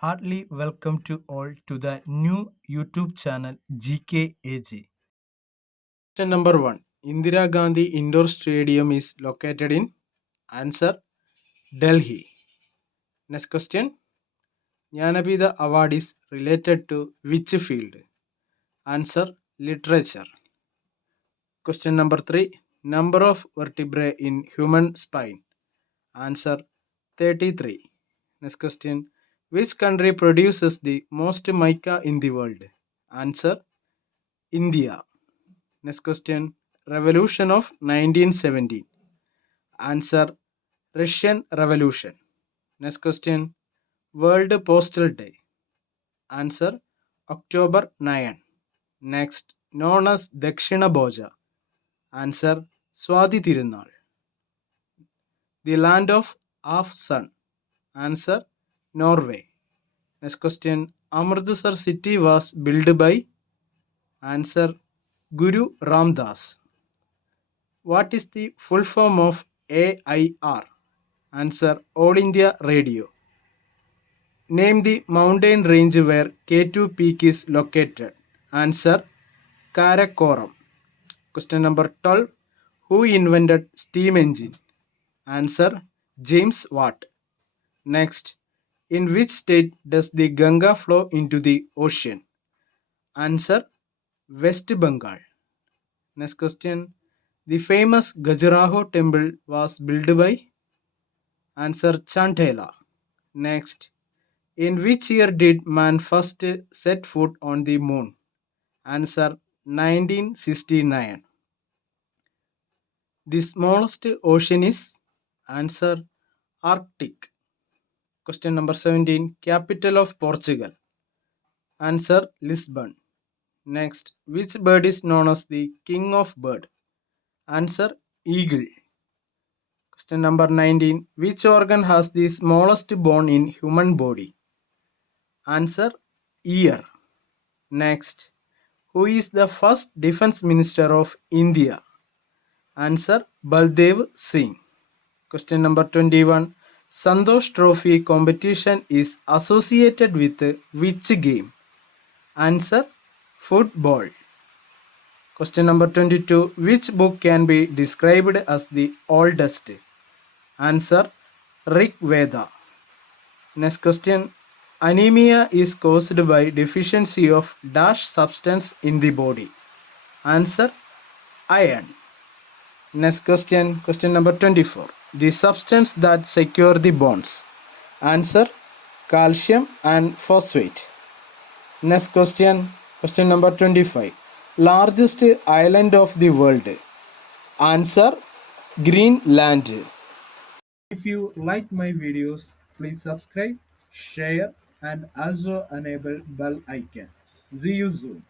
Heartily welcome to all to the new YouTube channel GKAG. Question number 1. Indira Gandhi Indoor Stadium is located in answer Delhi. Next question. Jnanapitha Award is related to which field? Answer literature. Question number 3. Number of vertebrae in human spine? Answer 33. Next question. Which country produces the most mica in the world? Answer India. Next question. Revolution of 1917. Answer Russian Revolution. Next question. World Postal Day. Answer October 9. Next. Known as Dakshina Bhoja. Answer Swati Tirunal. The land of half sun. Answer Norway. Next question. Amritsar city was built by? Answer Guru Ramdas. What is the full form of AIR? Answer All India Radio. Name the mountain range where K2 peak is located. Answer Karakoram. Question number 12. Who invented steam engine? Answer James Watt. Next. In which state does the Ganga flow into the ocean? Answer West Bengal. Next question. The famous Khajuraho temple was built by? Answer Chantela. Next. In which year did man first set foot on the moon? Answer 1969. The smallest ocean is? Answer Arctic. Question number 17. Capital of Portugal? Answer Lisbon. Next. Which bird is known as the king of bird? Answer eagle. Question number 19. Which organ has the smallest bone in human body? Answer ear. Next. Who is the first defense minister of India? Answer Baldev Singh. Question number 21. Santosh Trophy competition is associated with which game? Answer football. Question number 22. Which book can be described as the oldest? Answer Rig Veda. Next question. Anemia is caused by deficiency of dash substance in the body. Answer iron. Next question. Question number 24. The substance that secure the bonds. Answer calcium and phosphate. Next question. Question number 25. Largest island of the world. Answer Greenland. If you like my videos, please subscribe, share and also enable bell icon. See you soon.